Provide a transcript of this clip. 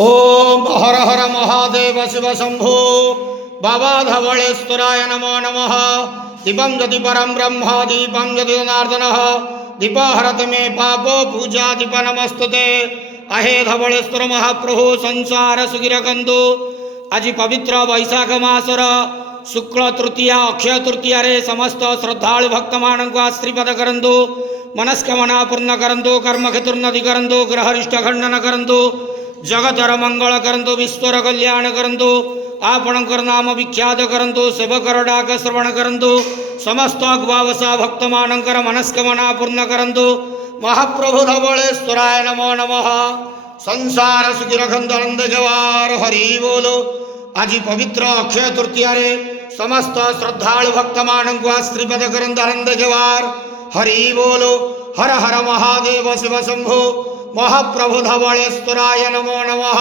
ओम हर हर महादेव शिव शंभो बाबा धवलेश्वराय नमो नमः। दीपं यदि परम ब्रह्म दीपं यदि जनार्दनः दीपहरति मे पापो पूजा दीप नमस्तुते। अहे धवलेश्वर महाप्रभु संसार सुगिरकंदु। आज पवित्र वैशाख मासर शुक्ल तृतीया अक्षय तृतीया रे समस्त श्रद्धालु भक्त मानक आशीर्वाद करंतु, मनस्कामना पूर्ण करंतु, कर्म क्षेत्रोन्नति करंतु, ग्रहरिष्ट खंडन करंतु, जगतर मंगल करंतु, विश्वर कल्याण करंतु, आपणकर नाम विख्यात करंतु, सेवकर डाक श्रवण करंतु, समस्त अग्वावसा भक्त मानकर मनस्कामना पूर्ण करंतु। महाप्रभु धवलेश्वराय नमो नमः। संसार सुखी रखंतु आनंद जवार हरि बोलो। आज पवित्र अक्षय तृतीया रे समस्त श्रद्धालु भक्त मानक आशीर्वाद करंतु आनंद जवार हरि बोलो। हर हर महादेव शिव शंभो। महाप्रभु धवलेश्वराय नमो नमः।